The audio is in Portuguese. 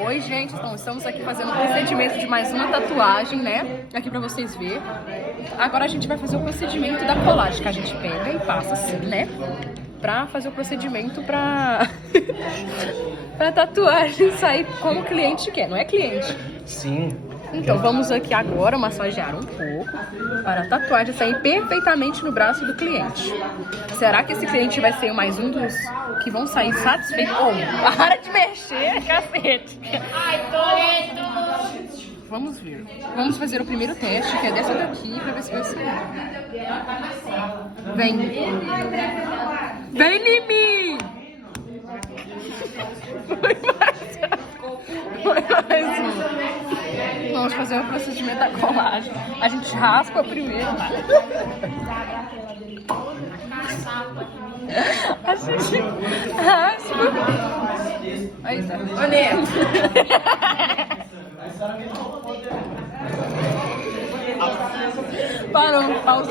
Oi, gente, então estamos aqui fazendo o procedimento de mais uma tatuagem, né? Aqui pra vocês verem. Agora a gente vai fazer o procedimento da colagem, que a gente pega e passa assim, né? Pra fazer o procedimento pra... pra tatuagem sair como o cliente quer, não é, cliente? Sim. Então vamos aqui agora massagear um pouco para a tatuagem sair perfeitamente no braço do cliente. Será que esse cliente vai ser mais um dos que vão sair satisfeitos? Oh, para de mexer, cacete! Ai, Toreto! Vamos ver. Vamos fazer o primeiro teste, que é dessa daqui, pra ver se vai sair. Vem! Vem em mim! Foi mais um. Vamos fazer o procedimento da colagem. A gente raspa primeiro. A gente raspa. Aí tá. Olha. Parou, pausa.